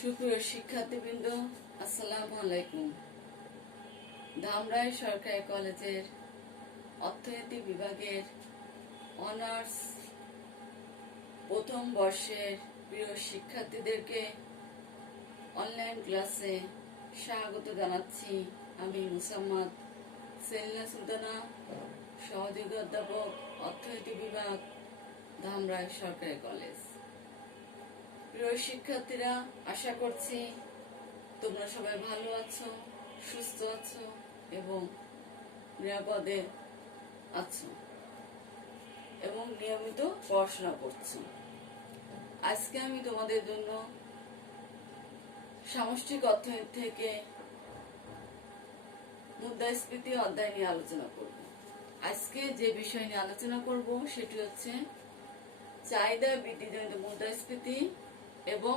সুপ্রিয় শিক্ষার্থীবৃন্দ, আসসালামু আলাইকুম। ধামরাই সরকারি কলেজের অর্থনীতি বিভাগের অনার্স প্রথম বর্ষের প্রিয় শিক্ষার্থীদেরকে অনলাইন ক্লাসে স্বাগত জানাচ্ছি। আমি মুসাম্মদ সেলিনা সুলতানা, সহযোগী অধ্যাপক, অর্থনীতি বিভাগ, ধামরাই সরকারি কলেজ। প্রিয় শিক্ষার্থীরা, আশা করছি তোমরা সবাই ভালো আছো, সুস্থ আছো এবং নিরাপদে আছো এবং নিয়মিত পড়াশোনা করছো। আজকে আমি তোমাদের জন্য সামষ্টিক অর্থনীতি থেকে মুদ্রাস্ফীতি অধ্যায় নিয়ে আলোচনা করব। আজকে যে বিষয় নিয়ে আলোচনা করব সেটি হচ্ছে চাহিদা বৃদ্ধিজনিত মুদ্রাস্ফীতি এবং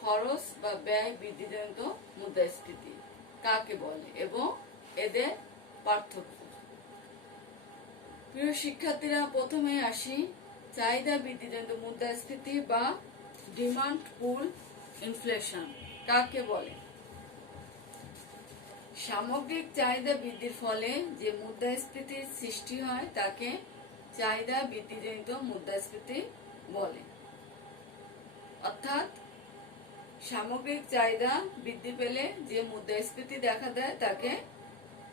খরচ বা ব্যয় বৃদ্ধিজনিত মুদ্রাস্ফীতি কাকে বলে এবং এদের পার্থক্য। প্রিয় শিক্ষার্থীরা, প্রথমে আসি চাহিদা বৃদ্ধিজনিত মুদ্রাস্ফীতি বা ডিমান্ড পুল ইনফ্লেশন কাকে বলে। সামগ্রিক চাহিদা বৃদ্ধির ফলে যে মুদ্রাস্ফীতির সৃষ্টি হয় তাকে চাহিদা বৃদ্ধিজনিত মুদ্রাস্ফীতি বলে। অর্থাৎ সামগ্রিক চাহিদা বৃদ্ধি পেলে যে মুদ্রাস্ফীতি দেখা দেয় তাকে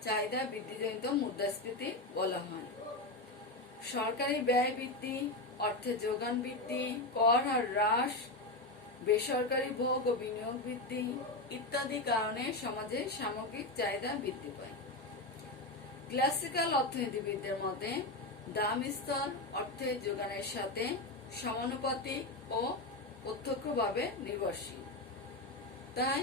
চাহিদা বৃদ্ধিজনিত মুদ্রাস্ফীতি বলা হয়। সরকারি ব্যয় বৃদ্ধি, অর্থের যোগান বৃদ্ধি, কর হার হ্রাস, বেসরকারি ভোগ ও বিনিয়োগ বৃদ্ধি ইত্যাদি কারণে সমাজে সামগ্রিক চাহিদা বৃদ্ধি পায়। ক্লাসিক্যাল অর্থনীতিবিদদের মতে দাম স্তর অর্থের যোগানের সাথে সমানুপাতিক ও প্রত্যক্ষভাবে নির্ভরশীল। তাই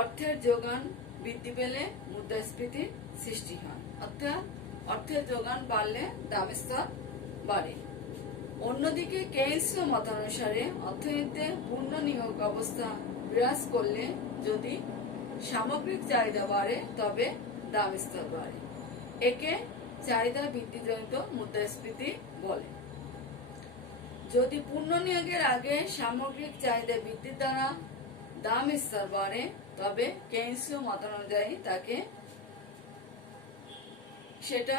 অর্থের যোগান বৃদ্ধি পেলে মুদ্রাস্ফীতির সৃষ্টি হয়, অর্থাৎ অর্থের যোগান বাড়লে দাম স্তর বাড়ে। অন্যদিকে কেইন্সীয় মতানুসারে অর্থনীতিতে পূর্ণ নিয়োগ অবস্থা বিরাজ করলে যদি সামগ্রিক চাহিদা বাড়ে তবে দাম স্তর বাড়ে। একে চাহিদা বৃদ্ধিজনিত মুদ্রাস্ফীতি বলে। যদি পূর্ণ নিয়োগের আগে সামগ্রিক চাহিদা বৃদ্ধির দ্বারা দাম স্তর বাড়ে তবে কেইন্সীয় মতানুযায়ী সেটা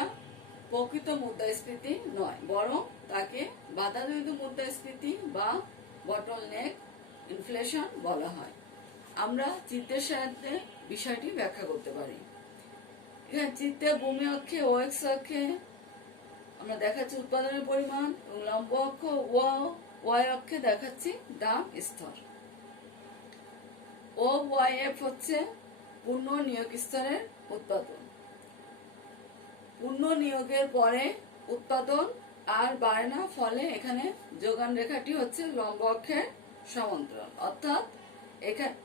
প্রকৃত মুদ্রাস্ফীতি নয়, বরং তাকে বাধাজনিত মুদ্রাস্ফীতি বা বটলনেক ইনফ্লেশন বলা হয়। আমরা চিত্রের সাহায্যে বিষয়টি ব্যাখ্যা করতে পারি। এখানে চিত্রে ভূমি অক্ষে ও এক্স অক্ষে আমরা দেখাচ্ছি উৎপাদনের পরিমাণ এবং লম্ব অক্ষ ওয়াই অক্ষে দেখাচ্ছি দাম স্তর। ও ওয়াই এফ হচ্ছে পূর্ণ নিয়োগ স্তরের উৎপাদন। পূর্ণ নিয়োগের পরে উৎপাদন আর বাড়ে না, ফলে এখানে যোগান রেখাটি হচ্ছে লম্ব অক্ষের সমান্তরাল, অর্থাৎ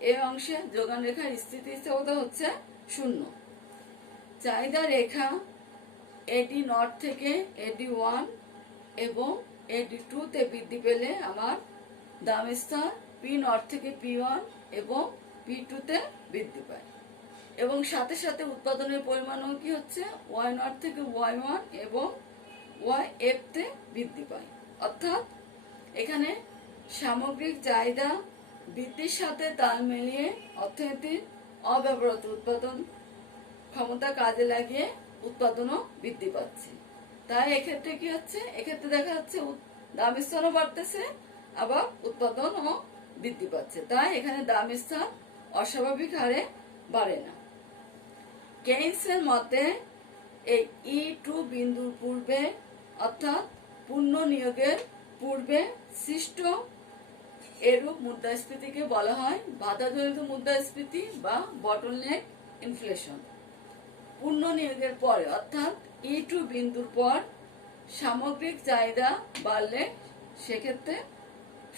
এই অংশে যোগান রেখার স্থিতিস্থাপকতা হচ্ছে 0। চাহিদা রেখা এডি নট থেকে এডি 1 এবং এডি 2 তে বৃদ্ধি পেলে আমার দাম স্তর পি নট থেকে পি1 এবং পি2 তে বৃদ্ধি পায় এবং সাথে সাথে উৎপাদনের পরিমাণও কি হচ্ছে ওয়াই নট থেকে ওয়াই1 এবং ওয়াই এফ তে বৃদ্ধি পায়। অর্থাৎ এখানে সামগ্রিক চাহিদা বৃদ্ধির সাথে তাল মিলিয়ে অর্থনীতির অব্যবহৃত উৎপাদন ক্ষমতা কাজে লাগিয়ে উৎপাদনও বৃদ্ধি পাচ্ছে। তাই এক্ষেত্রে কি হচ্ছে, এক্ষেত্রে দেখা যাচ্ছে দাম স্তরও বাড়তেছে আবার উৎপাদনও বৃদ্ধি পাচ্ছে। তাই এখানে দাম স্তর অস্বাভাবিক হারে বাড়ে না। কেইন্সের মতে এই E2 বিন্দুর পূর্বে অর্থাৎ পূর্ণ নিয়োগের পূর্বে সৃষ্ট এরূপ মুদ্রাস্ফীতিকে বলা হয় বাধাজনিত মুদ্রাস্ফীতি বা বটলনেক ইনফ্লেশন। পূর্ণ নিয়োগের পরে অর্থাৎ E2 বিন্দুর পর সামগ্রিক চাহিদা বাড়লে সেক্ষেত্রে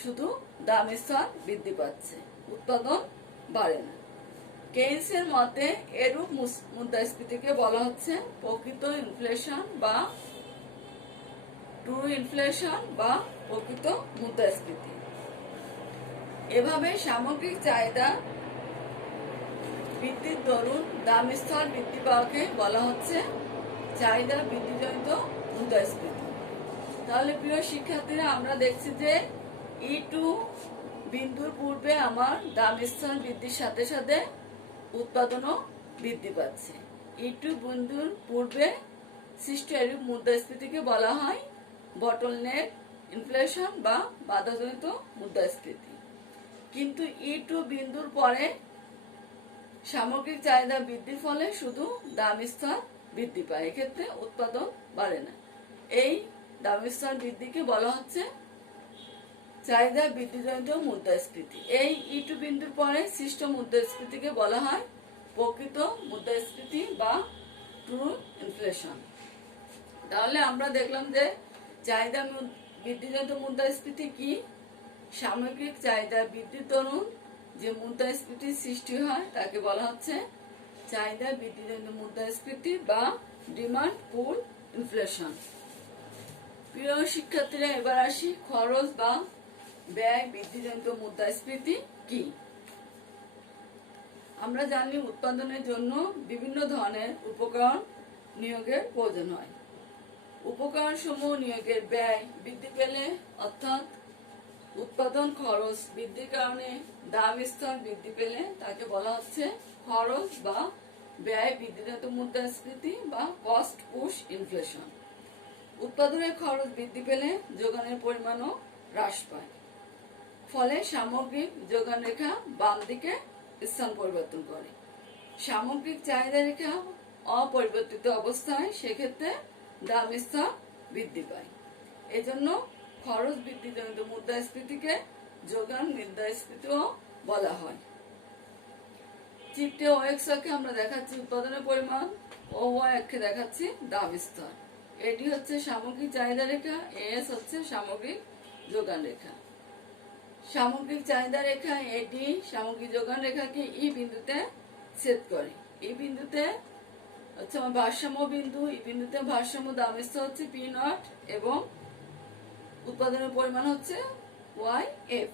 শুধু দাম স্তর বৃদ্ধি পাচ্ছে, উৎপাদন বাড়ে না। কেইন্সের মতে এরূপ মুদ্রাস্ফীতিকে বলা হচ্ছে প্রকৃত ইনফ্লেশন বা ট্রু ইনফ্লেশন বা প্রকৃত মুদ্রাস্ফীতি। এভাবে সামগ্রিক চাহিদা বৃদ্ধির দরুন দাম স্তর বৃদ্ধি পাওয়াকে বলা হচ্ছে চাহিদা বৃদ্ধিজনিত মুদ্রাস্ফীতি। তাহলে প্রিয় শিক্ষার্থীরা, আমরা দেখছি যে E2 বিন্দুর পূর্বে আমার দাম স্থান বৃদ্ধির সাথে সাথে উৎপাদনও বৃদ্ধি পাচ্ছে। E2 বিন্দুর পূর্বে সৃষ্ট এরূপ মুদ্রাস্ফীতিকে বলা হয় বটলনেক ইনফ্লেশন বা বাধাজনিত মুদ্রাস্ফীতি। কিন্তু E2 বিন্দুর পরে সামগ্রিক চাহিদা বৃদ্ধির ফলে শুধু দাম স্তর বৃদ্ধি পায়, এক্ষেত্রে উৎপাদন বাড়ে না। এই দাম স্তর বৃদ্ধিকে বলা হচ্ছে চাহিদা বৃদ্ধিজনিত মুদ্রাস্ফীতি। এই E2 বিন্দুর পরে সৃষ্ট মুদ্রাস্ফীতিকে বলা হয় প্রকৃত মুদ্রাস্ফীতি বা ট্রু ইনফ্লেশন। তাহলে আমরা দেখলাম যে চাহিদা বৃদ্ধিজনিত মুদ্রাস্ফীতি কি? সামগ্রিক চাহিদা বৃদ্ধির দরুন যে মুদ্রাস্ফীতির সৃষ্টি হয় তাকে বলা হচ্ছে চাহিদা বৃদ্ধিজনিত মুদ্রাস্ফীতি বা ডিমান্ড পুল ইনফ্লেশন। প্রিয় শিক্ষার্থীরা, এবার আসি খরচ বা ব্যয় বৃদ্ধিজনিত মুদ্রাস্ফীতি কি। আমরা জানি উৎপাদনের জন্য বিভিন্ন ধরনের উপকরণ নিয়োগের প্রয়োজন হয়। উপকরণ সমূহ নিয়োগের ব্যয় বৃদ্ধি পেলে অর্থাৎ উৎপাদন খরচ বৃদ্ধির কারণে দাম স্তর বৃদ্ধি পেলে তাকে বলা হচ্ছে খরচ বা ব্যয় বৃদ্ধিজনিত মুদ্রাস্ফীতি বা কস্ট পুশ ইনফ্লেশন। উৎপাদনের খরচ বৃদ্ধি পেলে যোগানের পরিমাণও হ্রাস পায়, ফলে সামগ্রিক যোগান রেখা বাম দিকে স্থান পরিবর্তন করে। সামগ্রিক চাহিদা রেখা অপরিবর্তিত অবস্থায় সেক্ষেত্রে দাম স্তর বৃদ্ধি পায়। এজন্য খরচ বৃদ্ধিজনিত মুদ্রাস্ফীতিকে যোগান মুদ্রাস্ফীতিও বলা হয়। চিত্রে OX অক্ষে আমরা দেখাচ্ছি উৎপাদনের পরিমাণ ও Y অক্ষে দেখাচ্ছি দাম স্তর। এটি হচ্ছে সামগ্রিক চাহিদা রেখা, AS হচ্ছে সামগ্রিক যোগান রেখা। সামগ্রিক চাহিদা রেখা এটি সামগ্রিক যোগান রেখাকে ই বিন্দুতে ছেদ করে। এই বিন্দুতে হচ্ছে আমার ভারসাম্য বিন্দু, এই বিন্দুতে ভারসাম্য দাম স্তর হচ্ছে P0 এবং উৎপাদনের পরিমাণ হচ্ছে YF।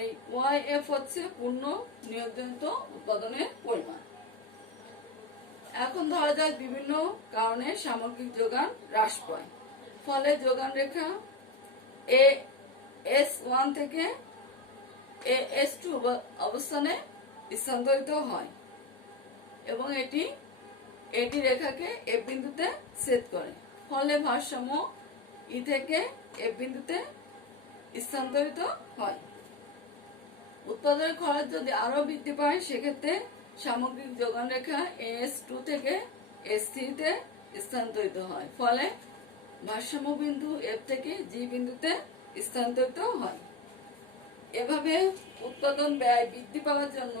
এই YF হচ্ছে পূর্ণ নিয়োগজনিত উৎপাদনের পরিমাণ। এখন ধরা যায় বিভিন্ন কারণে সামগ্রিক যোগান হ্রাস পায়, ফলে যোগান রেখা AS1 থেকে AS2 অবস্থানে স্থানান্তরিত হয় এবং এটি রেখাকে F বিন্দুতে ছেদ করে, ফলে ভারসাম্য ই থেকে F বিন্দুতে স্থানান্তরিত হয়। উৎপাদনের খরচ যদি আরো বৃদ্ধি পায় সেক্ষেত্রে সামগ্রিক যোগান রেখা AS2 থেকে S3 তে স্থানান্তরিত হয়, ফলে ভারসাম্য বিন্দু F থেকে G বিন্দুতে স্থানান্তরিত হয়। এভাবে উৎপাদন ব্যয় বৃদ্ধি পাওয়ার জন্য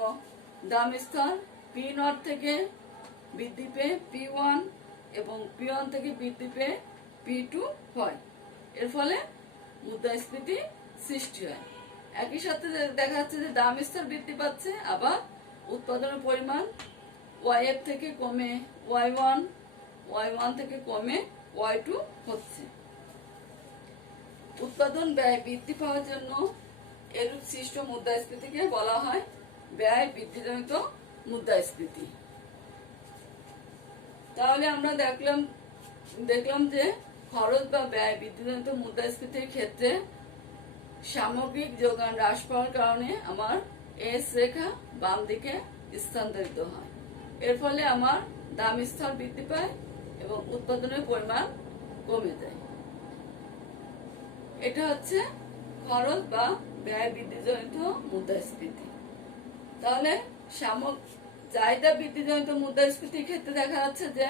দাম স্তর P0 থেকে বৃদ্ধি পেয়ে P1 এবং P1 থেকে বৃদ্ধি পেয়ে P2 হয়। এর ফলে মুদ্রাস্ফীতি সৃষ্টি হয়। একই সাথে দেখা যাচ্ছে যে দাম স্তর বৃদ্ধি পাচ্ছে, আবার উৎপাদনের পরিমাণ YF থেকে কমে Y1, Y1 থেকে কমে Y2 হচ্ছে। উৎপাদন ব্যয় বৃদ্ধি পাওয়ার জন্য এরূপ সৃষ্ট মুদ্রাস্ফীতিকে বলা হয় ব্যয় বৃদ্ধিজনিত মুদ্রাস্ফীতি। তাহলে আমরা দেখলাম যে খরচ বা ব্যয় বৃদ্ধিজনিত মুদ্রাস্ফীতির ক্ষেত্রে সামগ্রিক যোগান হ্রাস পাওয়ার কারণে আমার এস রেখা বাম দিকে স্থানান্তরিত হয়। এর ফলে আমার দাম স্তর বৃদ্ধি পায় এবং উৎপাদনের পরিমাণ কমে যায়। এটা হচ্ছে খরচ বা ব্যয় বৃদ্ধিজনিত মুদ্রাস্ফীতি। তাহলে চাহিদা বৃদ্ধিজনিত মুদ্রাস্ফীতির ক্ষেত্রে দেখা যাচ্ছে যে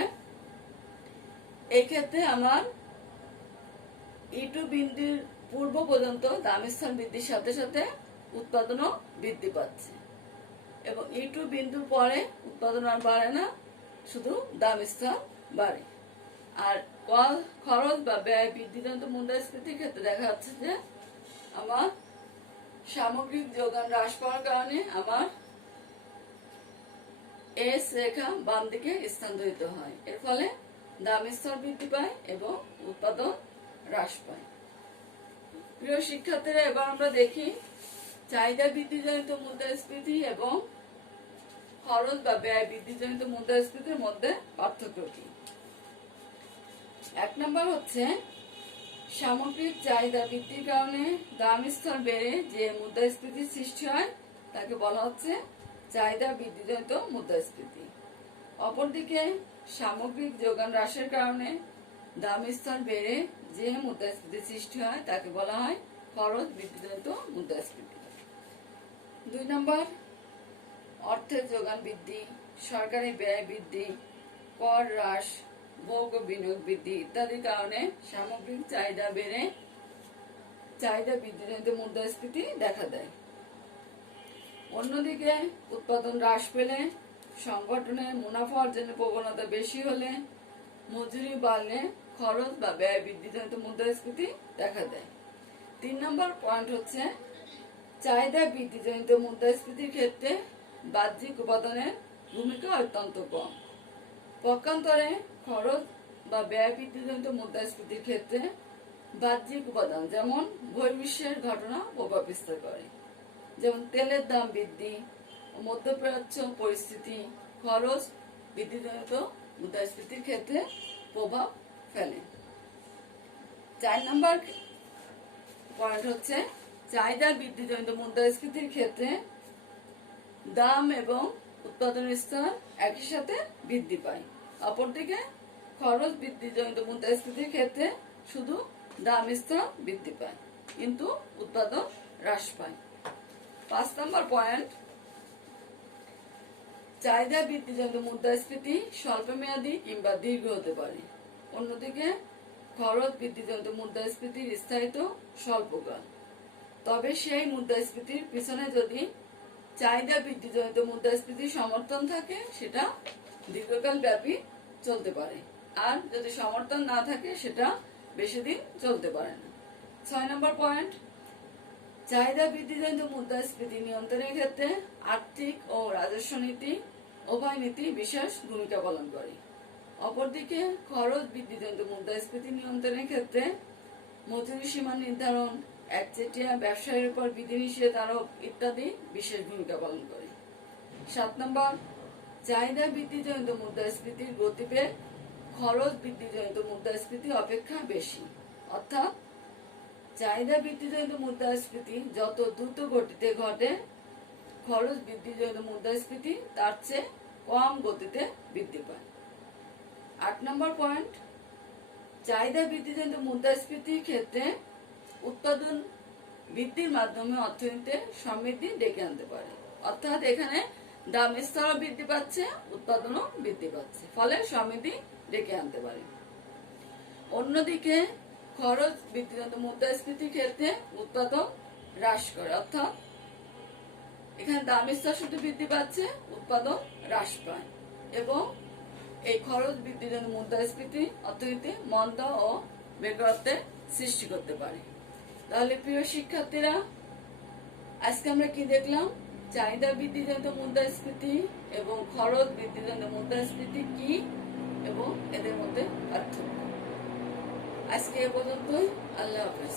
এই ক্ষেত্রে আমার E2 বিন্দুর পূর্ব পর্যন্ত দাম স্তর বৃদ্ধির সাথে সাথে উৎপাদনও বৃদ্ধি পাচ্ছে এবং E2 বিন্দুর পরে উৎপাদন আর বাড়ে না, শুধু দাম স্তর বাড়ে। আর খরচ বা ব্যয় বৃদ্ধিজনিত মুদ্রাস্ফীতির ক্ষেত্রে দেখা যাচ্ছে যে আমার সামগ্রিক যোগান হ্রাস পাওয়ার কারণে আমার এস রেখা বাম দিকে স্থানান্তরিত হয়। এর ফলে দাম স্তর বৃদ্ধি পায় এবং উৎপাদন হ্রাস পায়। প্রিয় শিক্ষার্থীরা, এবার আমরা দেখি চাহিদা বৃদ্ধিজনিত মুদ্রাস্ফীতি এবং খরচ বা ব্যয় বৃদ্ধিজনিত মুদ্রাস্ফীতির মধ্যে পার্থক্য কি। 1 নম্বর হচ্ছে সামগ্রিক চাহিদা বৃদ্ধির কারণে দাম স্তর বেড়ে যে মুদ্রাস্ফীতির সৃষ্টি হয় তাকে বলা হচ্ছে চাহিদা বৃদ্ধিজনিত মুদ্রাস্ফীতি। অপরদিকে সামগ্রিক যোগান হ্রাসের কারণে দাম স্তর বেড়ে যে মুদ্রাস্ফীতির সৃষ্টি হয় তাকে বলা হয় খরচ বৃদ্ধিজনিত মুদ্রাস্ফীতি। 2 নম্বর, অর্থের যোগান বৃদ্ধি, সরকারি ব্যয় বৃদ্ধি, কর হ্রাস, ভোগ ও বিনিয়োগ বৃদ্ধি ইত্যাদির কারণে সামগ্রিক চাহিদা বেড়ে চাহিদা বৃদ্ধিজনিত মুদ্রাস্ফীতি দেখা দেয়। অন্যদিকে উৎপাদন হ্রাস পেলে, সংগঠনের মুনাফা অর্জনের প্রবণতা বেশি হলে, মজুরি বাড়লে খরচ বা ব্যয় বৃদ্ধিজনিত মুদ্রাস্ফীতি দেখা দেয়। 3 নম্বর পয়েন্ট হচ্ছে চাহিদা বৃদ্ধিজনিত মুদ্রাস্ফীতির ক্ষেত্রে বাহ্যিক উপাদানের ভূমিকা অত্যন্ত কম। পক্ষান্তরে খরচ বা ব্যয় বৃদ্ধিজনিত মুদ্রাস্ফীতির ক্ষেত্রে বাহ্যিক উপাদান যেমন বহির্বিশ্বের ঘটনা প্রভাব বিস্তার করে, যেমন তেলের দাম বৃদ্ধি, মধ্যপ্রাচ্য পরিস্থিতি খরচ বৃদ্ধিজনিত মুদ্রাস্ফীতির ক্ষেত্রে প্রভাব ফেলে। 4 নম্বর পয়েন্ট হচ্ছে চাহিদা বৃদ্ধিজনিত মুদ্রাস্ফীতির ক্ষেত্রে দাম এবং উৎপাদনের স্তর একই সাথে বৃদ্ধি পায়। অপরদিকে খরচ বৃদ্ধিজনিত মুদ্রাস্ফীতির ক্ষেত্রে শুধু দাম স্তর বৃদ্ধি পায় কিন্তু উৎপাদন হ্রাস পায়। 5 নম্বর পয়েন্ট, চাহিদা বৃদ্ধিজনিত মুদ্রাস্ফীতি স্বল্পমেয়াদী কিংবা দীর্ঘ হতে পারে। অন্যদিকে খরচ বৃদ্ধিজনিত মুদ্রাস্ফীতির স্থায়িত্ব স্বল্পকাল। তবে সেই মুদ্রাস্ফীতির পিছনে যদি চাহিদা বৃদ্ধিজনিত মুদ্রাস্ফীতির সমর্থন থাকে সেটা দীর্ঘকাল ব্যাপী চলতে পারে, আর যদি সমর্থন না থাকে সেটা বেশি দিন চলতে পারে না। 6 নম্বর পয়েন্ট, চাহিদা বৃদ্ধিজনিত মুদ্রাস্ফীতি নিয়ন্ত্রণের ক্ষেত্রে আর্থিক ও রাজস্ব নীতি উভয় নীতি বিশেষ ভূমিকা পালন করে। অপরদিকে খরচ বৃদ্ধিজনিত মুদ্রাস্ফীতি নিয়ন্ত্রণের ক্ষেত্রে মজুরি সীমা নির্ধারণ, একচেটিয়া ব্যবসায়ের উপর বিধিনিষেধ আরোপ ইত্যাদি বিশেষ ভূমিকা পালন করে। 7 নম্বর, চাহিদা বৃদ্ধিজনিত মুদ্রাস্ফীতির গতিবেগ খরচ বৃদ্ধিজনিত মুদ্রাস্ফীতি অপেক্ষা বেশি, অর্থাৎ চাহিদা বৃদ্ধিজনিত মুদ্রাস্ফীতি যত দ্রুত গতিতে ঘটে খরচ বৃদ্ধিজনিত মুদ্রাস্ফীতি তার চেয়ে কম গতিতে বৃদ্ধি পায়। 8 নম্বর পয়েন্ট, চাহিদা বৃদ্ধিজনিত মুদ্রাস্ফীতির ক্ষেত্রে উৎপাদন বৃদ্ধির মাধ্যমে অর্থনীতিতে সমৃদ্ধি ডেকে আনতে পারে, অর্থাৎ এখানে দাম স্তরও বৃদ্ধি পাচ্ছে, উৎপাদনও বৃদ্ধি পাচ্ছে, ফলে সমৃদ্ধি ডেকে আনতে পারে। অন্যদিকে খরচ বৃদ্ধিজনিত মুদ্রাস্ফীতির ক্ষেত্রে উৎপাদন হ্রাস করে, অর্থাৎ এখানে দাম স্তর শুধু বৃদ্ধি পাচ্ছে, উৎপাদন হ্রাস পায়, এবং এই খরচ বৃদ্ধিজনিত মুদ্রাস্ফীতি অর্থনীতিতে মন্দা ও বেকারত্বের সৃষ্টি করতে পারে। তাহলে প্রিয় শিক্ষার্থীরা, আজকে আমরা কি দেখলাম? চাহিদা বৃদ্ধিজনিত মুদ্রাস্ফীতি এবং খরচ বৃদ্ধিজনিত মুদ্রাস্ফীতি কি এবং এদের মধ্যে পার্থক্য। আজকে এ পর্যন্তই। আল্লাহ হাফেজ।